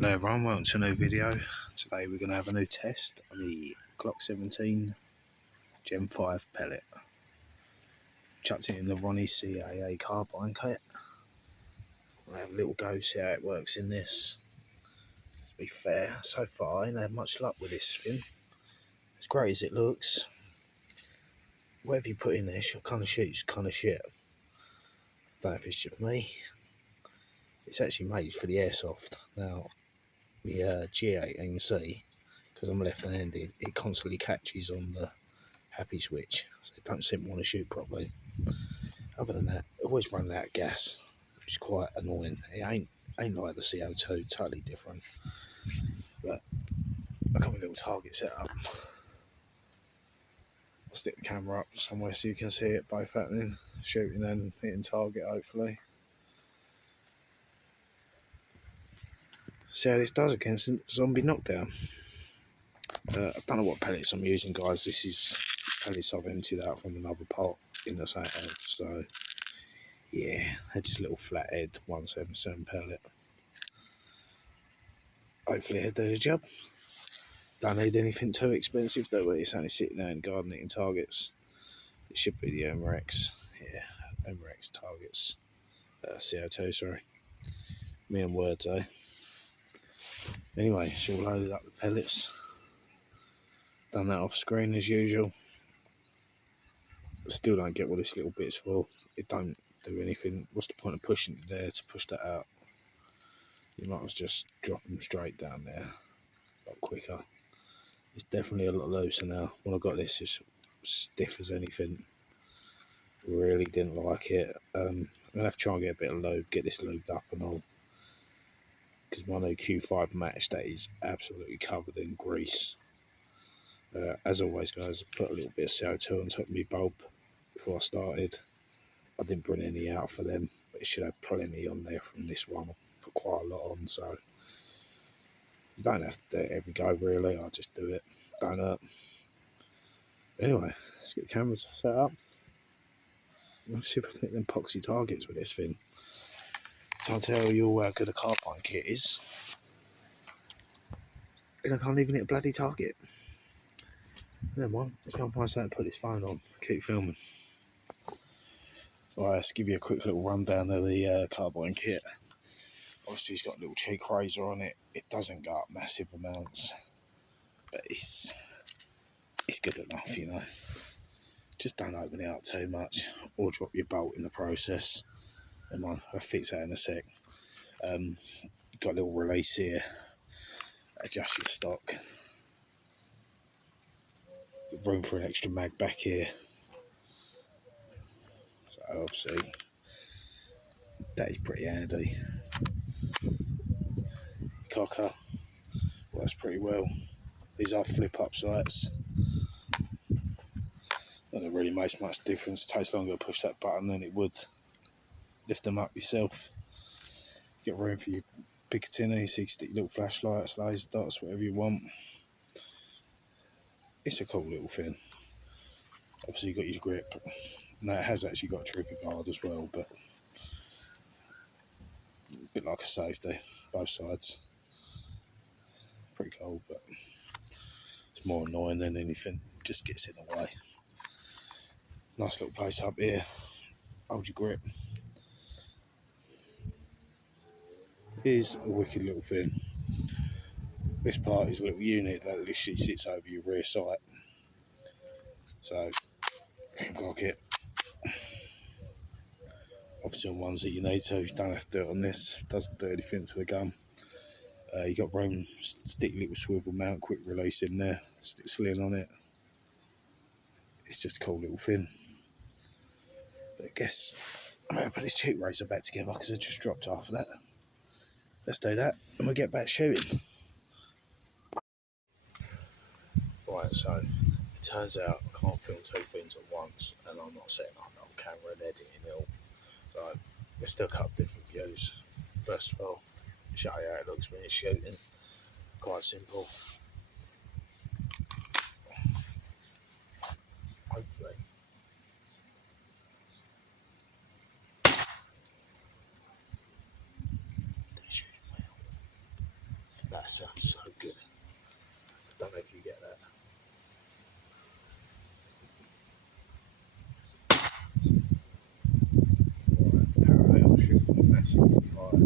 Hello everyone, welcome to a new video. Today we're going to have a new test on the Glock 17 Gen 5 pellet. Chucked it in the Ronnie CAA carbine kit. We'll have a little go, see how it works in this. To be fair, so far I ain't had much luck with this thing. As great as it looks, whatever you put in there kind of shoots kind of shit. Don't know if it's just me. It's actually made for the airsoft. Now, the G18C, because I'm left-handed, it constantly catches on the happy switch, so it don't seem to want to shoot properly. Other than that, it always run out of gas, which is quite annoying. It ain't like the CO2, totally different. But I got my little target set up. I'll stick the camera up somewhere so you can see it both happening, shooting and hitting target hopefully. See how this does against zombie knockdown. I don't know what pellets I'm using, guys. This is pellets I've emptied out from another pot in the same house. So yeah, they're just a little flathead 177 pellet. Hopefully it'll do the job. Don't need anything too expensive though. It's only sitting there in garden eating targets. It should be the Umarex. Yeah, Umarex targets. CO2, sorry. Me and words, eh? Anyway, it's all loaded up with pellets. Done that off screen as usual. Still don't get what this little bit's for. It don't do anything. What's the point of pushing it there to push that out? You might as well just drop them straight down there a lot quicker. It's definitely a lot looser now. When I got this, it's stiff as anything. Really didn't like it. I'm gonna have to try and get a bit of lube, get this lubed up and all. Because my new Q5 match, that is absolutely covered in grease. As always, guys, I put a little bit of CO2 on top of my bulb before I started. I didn't bring any out for them, but it should have plenty on there from this one. I put quite a lot on, so you don't have to do it every go, really. I just do it. Don't hurt. Anyway, let's get the cameras set up. Let's see if I can get them epoxy targets with this thing. So I'll tell you how good a carbine kit is. And I can't even hit a bloody target. Never mind, let's go and find something to put this phone on. Keep filming. Alright, let's give you a quick little rundown of the carbine kit. Obviously it's got a little cheek razor on it. It doesn't go up massive amounts, but it's good enough, you know. Just don't open it up too much or drop your bolt in the process. Never mind, I'll fix that in a sec. You've got a little release here. Adjust your stock. Got room for an extra mag back here. So obviously that is pretty handy. Cocker works pretty well. These are flip up sights. Doesn't really make much difference. It takes longer to push that button than it would lift them up yourself. You got room for your Picatinny, so you can stick little flashlights, laser dots, whatever you want. It's a cool little thing. Obviously, you got your grip. Now it has actually got a trigger guard as well, but a bit like a safety, both sides. Pretty cool, but it's more annoying than anything. Just gets in the way. Nice little place up here. Hold your grip. Here's a wicked little thing. This part is a little unit that literally sits over your rear sight. So you can cock it. Obviously on ones that you need to, you don't have to do it on this. It doesn't do anything to the gun. You got room, stick little swivel mount, quick release in there, stick sling on it. It's just a cool little thing. But I guess I'm going to put this cheek razor back together because I just dropped half of that. Let's do that and we'll get back shooting. Right, so it turns out I can't film two things at once and I'm not setting up the camera and editing it all. So let's do a couple of different views. First of all, show you how it looks when you're shooting. Quite simple. Hopefully. They shoot well. That sounds so good. I don't know if you get that. Right, parallel shooting massively high.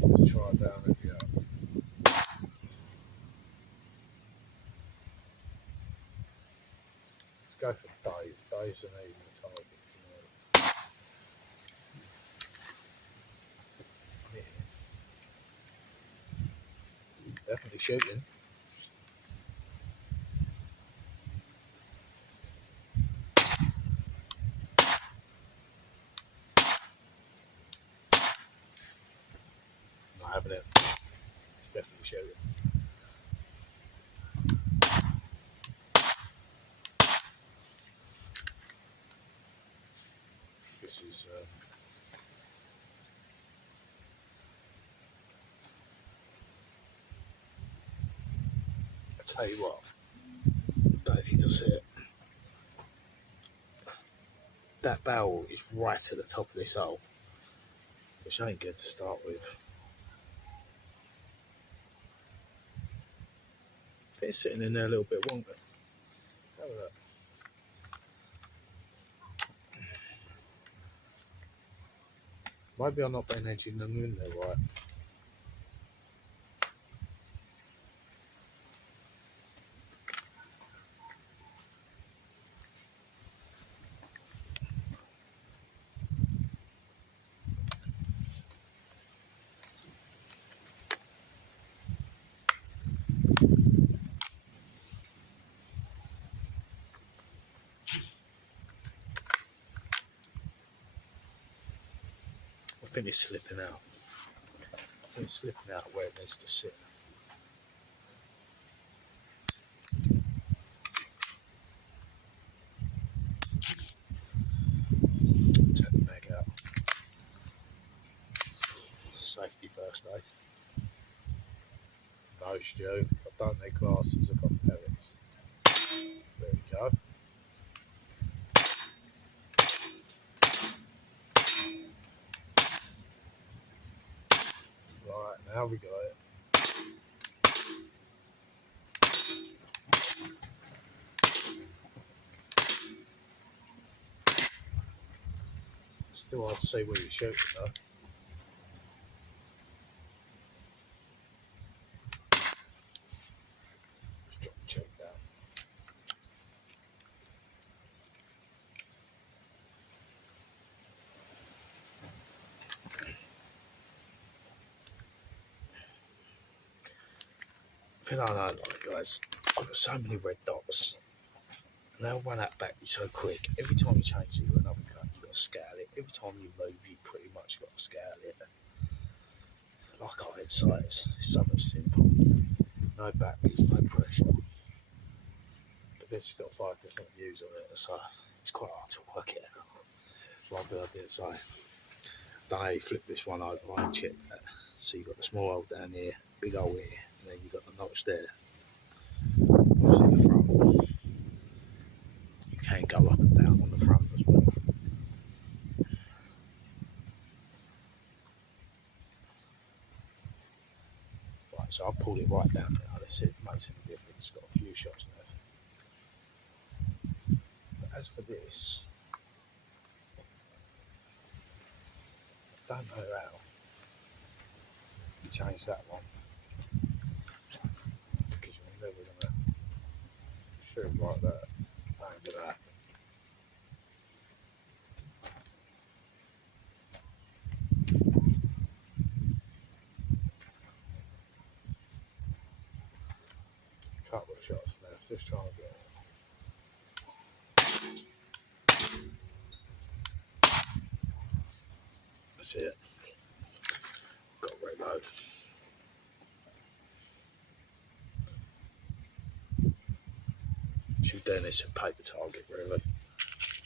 Let's try down and go. Let's go for days. Days and easy targets. Yeah. Definitely shooting. Not having it. It's definitely shooting. This is I tell you what, I don't know if you can see it. That barrel is right at the top of this hole, which ain't good to start with. I think it's sitting in there a little bit longer. Have a look. Maybe I'm not being edging them in there right. I think it's slipping out. I think it's slipping out where it needs to sit. Take the bag out. Safety first, eh? No, Stu. I don't need glasses, I've got pellets. There we go. Right, now we got it. Still hard to see where you're shooting though. Just drop the check down. The thing I don't like, guys, I've got so many red dots. And they'll run out back so quick. Every time you change it to another cut, you've got to scale it. Every time you move, you pretty much got to scale it. Like hindsight, it's so much simple. No backbeats, no pressure. But this has got 5 different views on it, so it's quite hard to work it out. Like I did, so they flip this one over, I check that. So you've got the small hole down here, big hole here, and then you've got the notch there. What's in the front? You can go up and down on the front as well. Right, so I pulled it right down there. Let's see if it makes any difference. It's got a few shots left. But as for this, I don't know how you change that one. Because you're never going to shoot like that. That ain't going to happen. Couple of shots left. Just trying to get it. That's it. Got to reload. Should be doing this with paper target, really.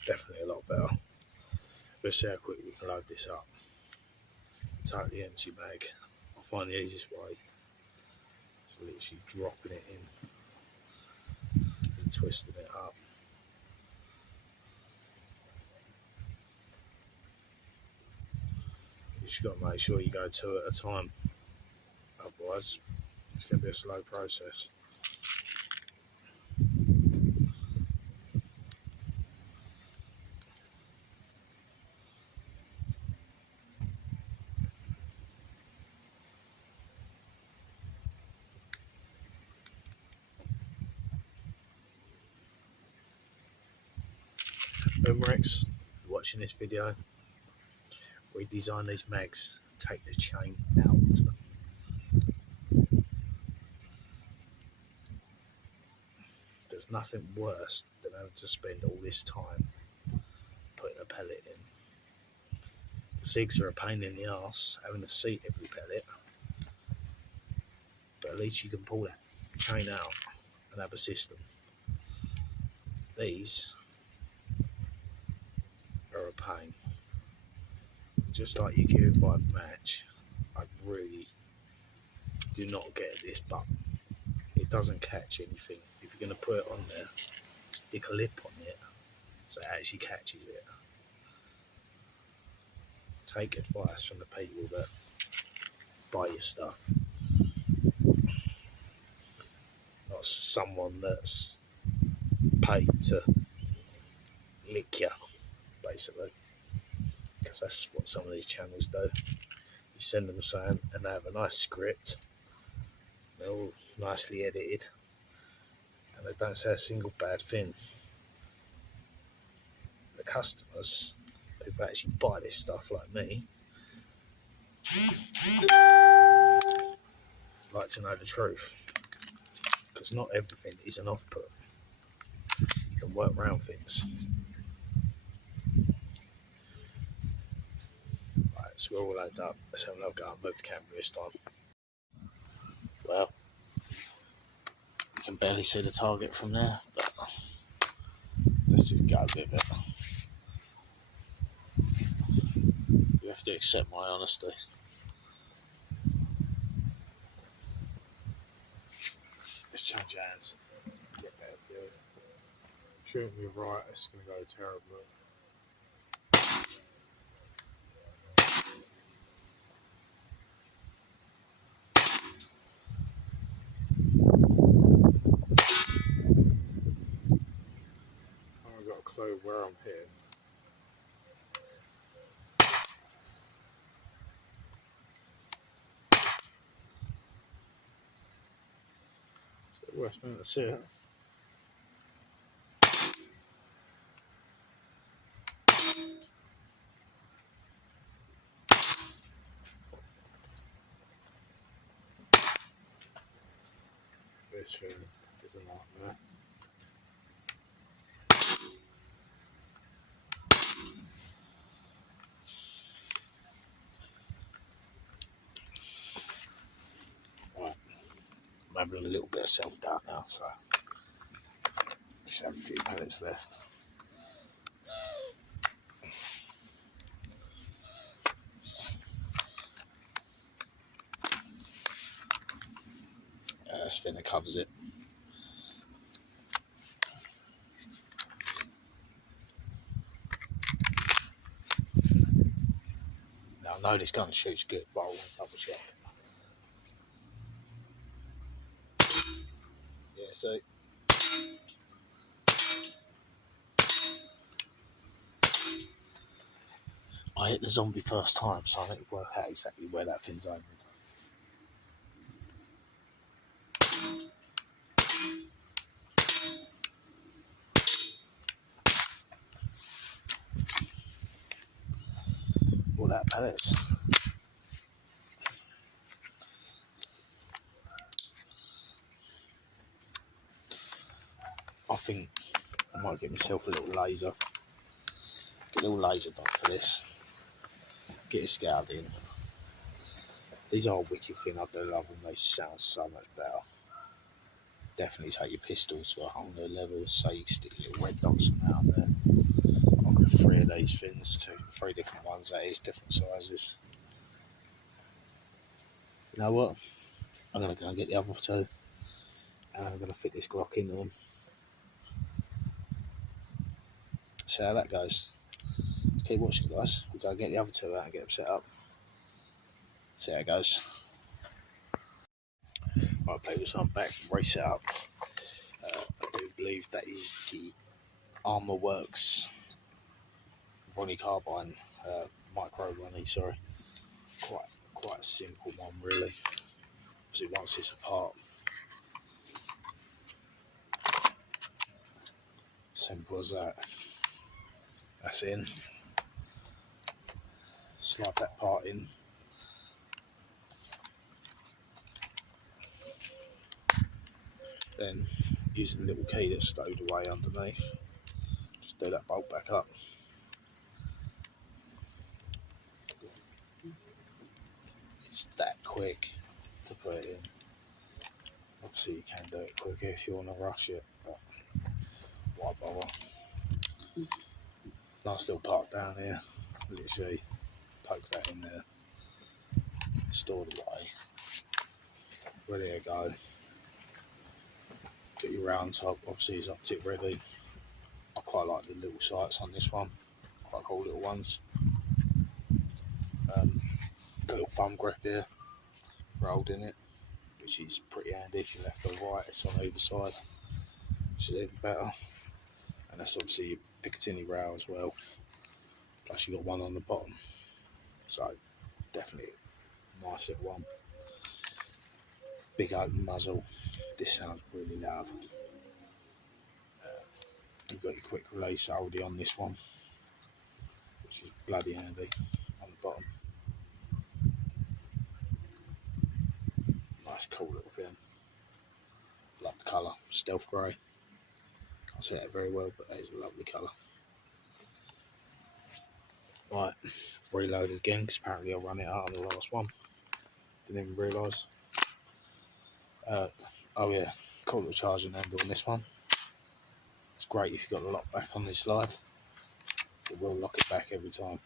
Definitely a lot better. Let's see how quick we can load this up. Totally empty bag. I find the easiest way is literally dropping it in and twisting it up. You just got to make sure you go 2 at a time. Otherwise, It's going to be a slow process. Umarex, watching this video, redesign these mags, take the chain out. There's nothing worse than having to spend all this time putting a pellet in. The SIGs are a pain in the arse, having to seat every pellet, but at least you can pull that chain out and have a system. These are a pain. Just like your Q5 match, I really do not get this button. It doesn't catch anything. If you're going to put it on there, stick a lip on it so it actually catches it. Take advice from the people that buy your stuff, not someone that's paid to lick you, basically, because that's what some of these channels do. You send them something and they have a nice script, they're all nicely edited, and they don't say a single bad thing. The customers, people actually buy this stuff like me, like to know the truth, because not everything is an off-put. You can work around things. Right, so we're all loaded up. Let's have another go and move the camera this time. Well, you can barely see the target from there, but let's just go with it. You have to accept my honesty. Let's change hands. Get better view. Shooting me right, it's going to go terribly. I haven't got a clue where I'm hitting. It's the worst man to see it. This thing is a nightmare. Right, I'm having a little bit of self-doubt now, so just have a few pellets left. That's thinner covers it. Now I know this gun shoots good, but I want to double check. Yeah, so I hit the zombie first time, so I need to work out exactly where that thing's aiming. All that pellets. I think I might get myself a little laser. Get a little laser dot for this. Get it scoured in. These are wicked thin, I do love them, they sound so much better. Definitely take your pistol to a whole new level, so you can stick little red dots out there. I've got 3 of these fins, 3 different ones, that is, different sizes. You know what? I'm going to go and get the other 2, and I'm going to fit this Glock into them. See how that goes. Keep watching, guys. We'll go and get the other 2 out and get them set up. See how it goes. Right, people, so I'm back, race it up. I do believe that is the Umarex Roni carbine, Micro-Roni, sorry. Quite a simple one, really. Obviously, once it's apart, simple as that. That's in. Slide that part in. Then, using the little key that's stowed away underneath, just do that bolt back up. It's that quick to put it in. Obviously, you can do it quicker if you want to rush it, but why bother? Nice little part down here. Literally poke that in there, stored away, ready to go. Get your round top, obviously it's up tip ready. I quite like the little sights on this one, quite cool little ones. Got a little thumb grip here, rolled in it, which is pretty handy if you're left or right. It's on either side, which is even better. And that's obviously your Picatinny rail as well. Plus you got one on the bottom, so definitely a nice little one. Big open muzzle. This sounds really loud. You've got your quick release already on this one, which is bloody handy on the bottom. Nice cool little thing. Love the colour, stealth grey. Can't see that very well, but that is a lovely colour. Right, reloaded again because apparently I run it out on the last one. Didn't even realise. Oh yeah, cool little charging handle on this one. It's great if you've got the lock back on this slide. It will lock it back every time.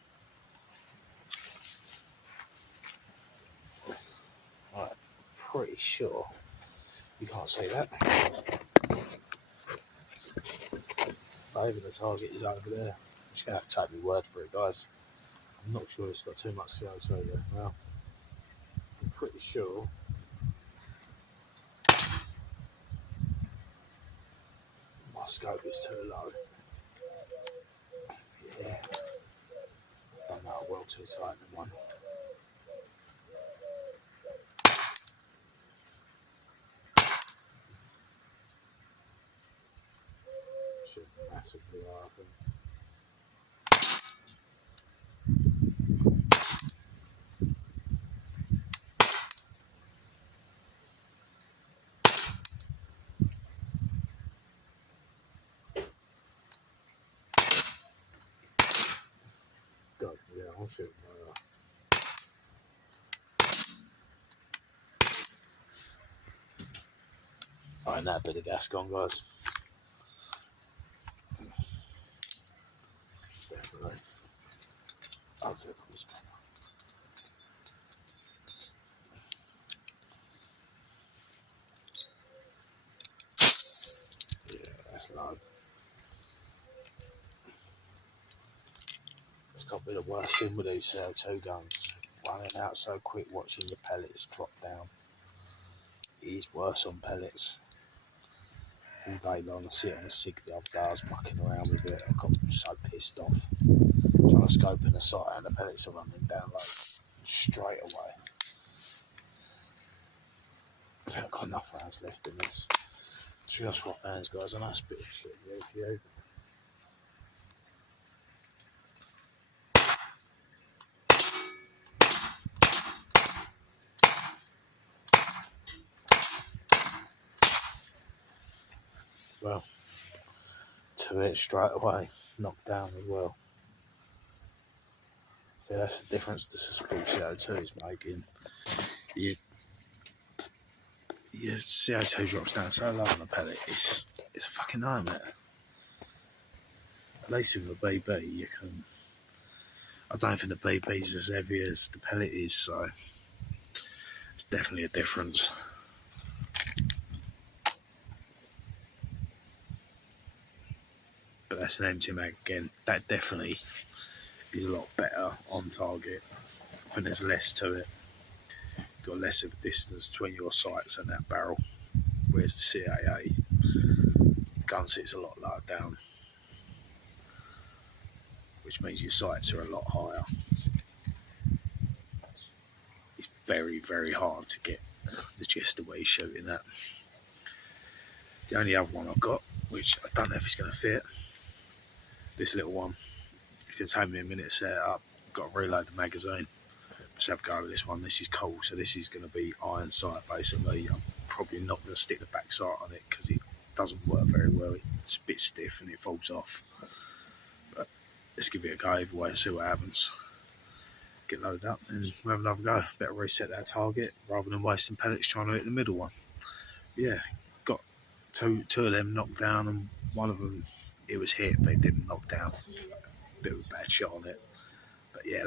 Right, pretty sure you can't see that. Over the target is over there. I'm just going to have to take my word for it, guys. I'm not sure it's got too much CO2 there. Well, I'm pretty sure my scope is too low. Yeah, done that well too tight in one. Should massively high, I think. God, yeah, I'm shooting Alright, now a bit of gas gone, guys. Definitely. I'll do it on this one. Yeah, that's low. It's got to be the worst thing with these CO2 guns. Running out so quick, watching your pellets drop down. It is worse on pellets. All day long, I sit on a SIG the other day, I was mucking around with it. I got so pissed off. Trying to scope in the sight and the pellets are running down like straight away. I think I've got enough rounds left in this. Just gonna swap hands, guys. I know it's a bit of shit for you. Well, to it straight away, knocked down as well. So that's the difference this full CO2 is making. Your CO2 drops down so low on the pellet, it's a fucking nightmare. At least with a BB, you can. I don't think the BB is as heavy as the pellet is, so it's definitely a difference. But that's an empty mag again. That definitely is a lot better on target. I think there's less to it got less of a distance between your sights and that barrel. Whereas the CAA gun sits a lot lower down, which means your sights are a lot higher. It's very, very hard to get the gist of where you're shooting at. The only other one I've got, which I don't know if it's going to fit, this little one. It's going to take me a minute to set it up. Got to reload the magazine. Let's have a go with this one. This is cool. So this is going to be iron sight basically. I'm probably not going to stick the back sight on it because it doesn't work very well. It's a bit stiff and it falls off. But let's give it a go either way and see what happens. Get loaded up and we'll have another go. Better reset that target rather than wasting pellets trying to hit the middle one. Yeah, got two of them knocked down and one of them, it was hit but it didn't knock down. Bit of a bad shot on it. But yeah,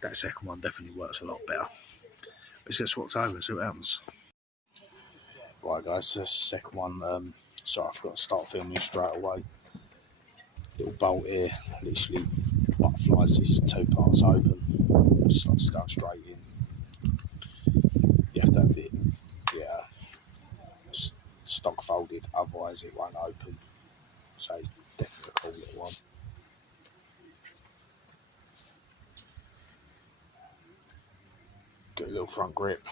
that second one definitely works a lot better. Let's get swapped over and see what happens. Right guys, this second one, sorry I forgot to start filming straight away. Little bolt here, literally butterflies these 2 parts open, it starts going straight in. You have to have it, stock folded, otherwise it won't open. So it's definitely a cool little one. Got a little front grip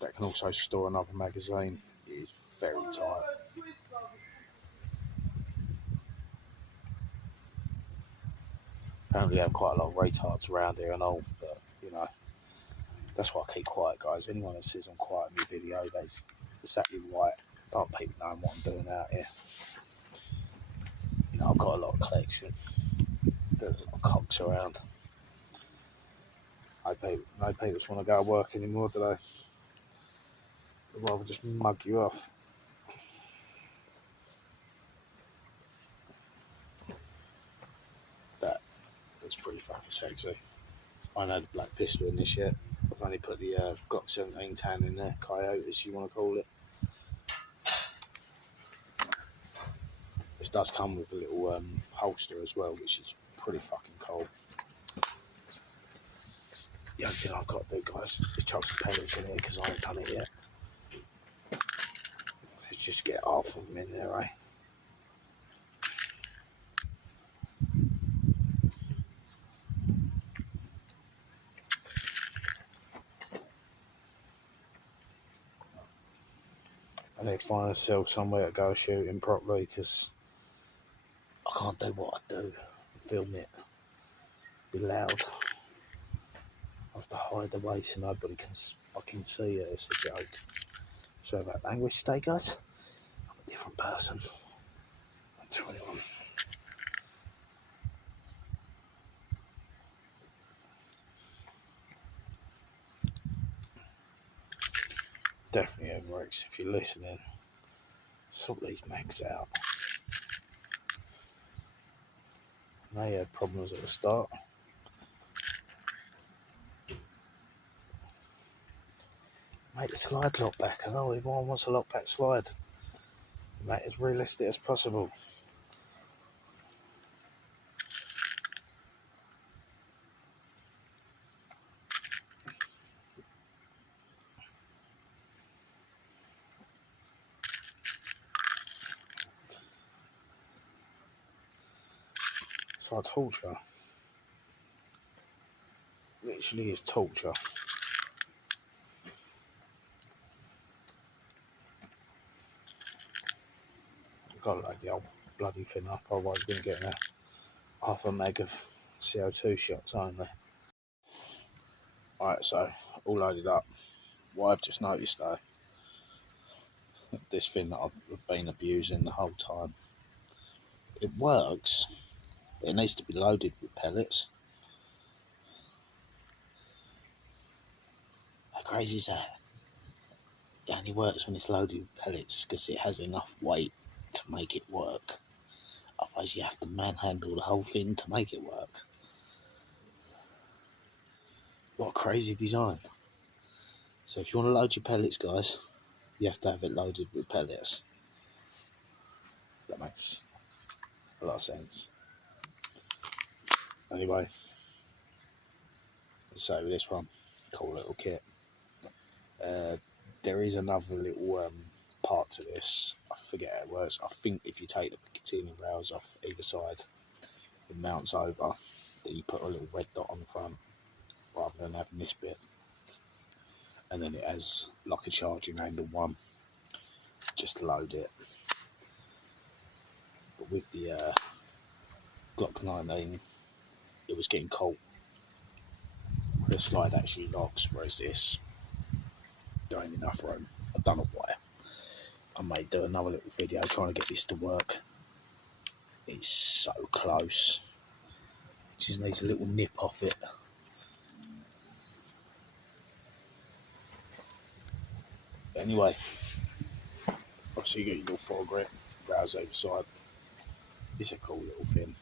that can also store another magazine. It is very tight. Apparently, I have quite a lot of retards around here and all, but you know, that's why I keep quiet, guys. Anyone that says I'm quiet in my video, that's exactly right. Don't people know what I'm doing out here? You know, I've got a lot of collection. There's a lot of cocks around. No people just want to go to work anymore, do they? They'd rather just mug you off. That looks pretty fucking sexy. I know the black pistol in this yet. I've only put the Glock 17 tan in there, Coyote as you want to call it. This does come with a little holster as well, which is pretty fucking cool. The only thing I've got to do, guys, is chuck some pellets in here because I haven't done it yet. Let's just get half of them in there, eh? I need to find myself somewhere to go shooting properly because I can't do what I do. Film it. Be loud. I have to hide away so nobody can fucking see it. It's a joke. Sorry about language today, guys. I'm a different person. Don't tell anyone. Definitely, Umarex, if you're listening, sort these mags out. They had problems at the start. Make the slide lock back. I know everyone wants a lock back slide. Make it as realistic as possible. So torture. Literally is torture. I've got to load the old bloody thing up, otherwise we're going to get half a meg of CO2 shots only. Alright, so all loaded up. What I've just noticed though, this thing that I've been abusing the whole time, it works, but it needs to be loaded with pellets. How crazy is that? It only works when it's loaded with pellets because it has enough weight to make it work. Otherwise you have to manhandle the whole thing to make it work. What a crazy design. So if you want to load your pellets, guys, you have to have it loaded with pellets. That makes a lot of sense. Anyway, let's say with this one, cool little kit. There is another little part to this. I forget how it works. I think if you take the Picatinny rails off either side, it mounts over. Then you put a little red dot on the front rather than having this bit. And then it has like a charging handle one. Just load it. But with the Glock 19, it was getting cold. The slide actually locks, whereas this, there ain't enough room. I don't know why. I may do another little video trying to get this to work. It's so close. Just needs a little nip off it. But anyway, obviously you got your little foregrip, rails over side. It's a cool little thing.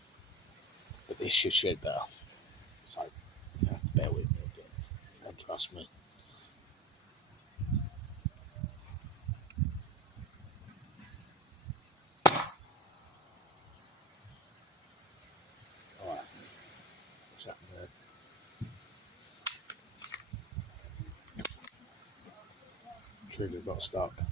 But this should shoot better. So you have to bear with me again. And trust me. Alright. What's happening there? Trigger got stuck. I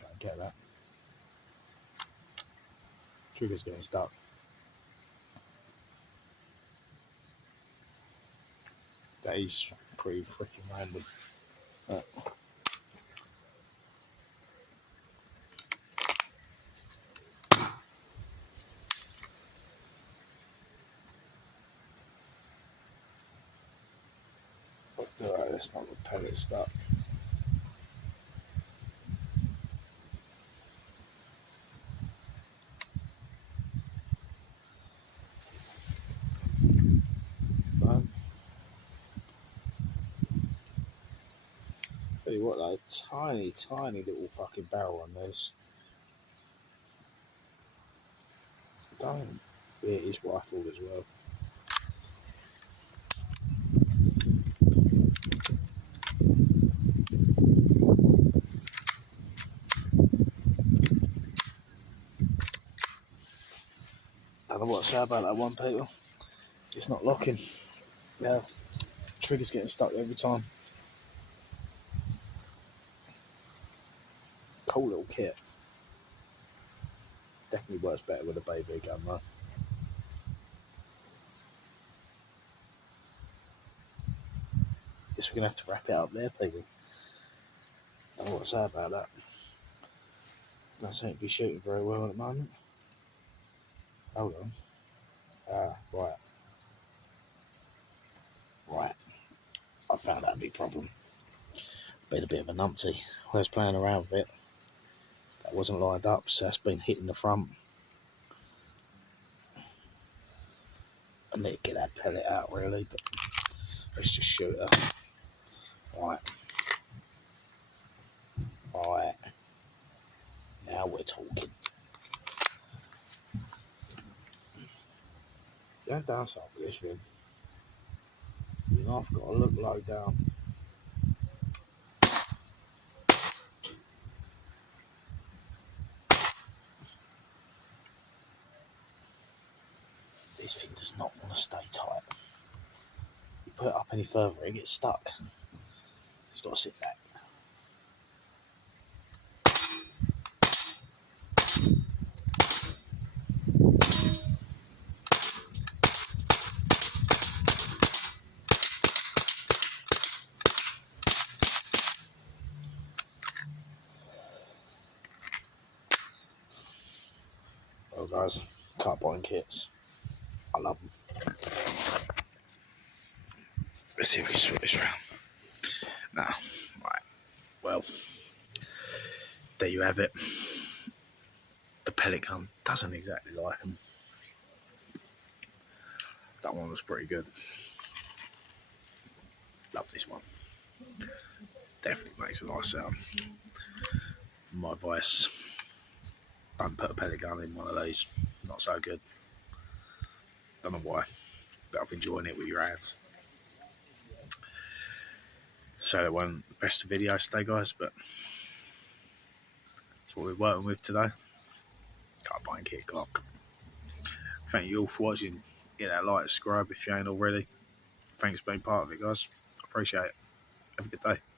don't get that. Trigger's getting stuck. That is pretty freaking random. Alright, that's not the pellet stuck. Tell you what though, tiny little fucking barrel on this. Don't. Yeah, it is rifled as well. Don't know what to say about that one, people. It's not locking. Yeah, trigger's getting stuck every time. Cool little kit. Definitely works better with a baby gun though. Guess we're gonna have to wrap it up there, people. Don't know what to say about that. Don't seem to be shooting very well at the moment. Hold on. Right. Right. I found that a big problem. Been a bit of a numpty. I was playing around with it. That wasn't lined up, so that's been hitting the front. I need to get that pellet out really, but let's just shoot her. Right. Right. Now we're talking. The only downside with this thing, you know, I've got to look low down. This thing does not want to stay tight. You put it up any further, it gets stuck. It's got to sit back. Well guys, carbine kits. I love them. Let's see if we can swap this around. Nah, right. Well, there you have it. The pellet gun doesn't exactly like them. That one was pretty good. Love this one. Definitely makes a nice sound. My advice, don't put a pellet gun in one of these. Not so good. Don't know why. Better off enjoying it with your hands. So that wasn't the best video today, guys, but that's what we're working with today. Carbine kit Glock. Thank you all for watching. Hit that like, subscribe if you ain't already. Thanks for being part of it, guys. Appreciate it. Have a good day.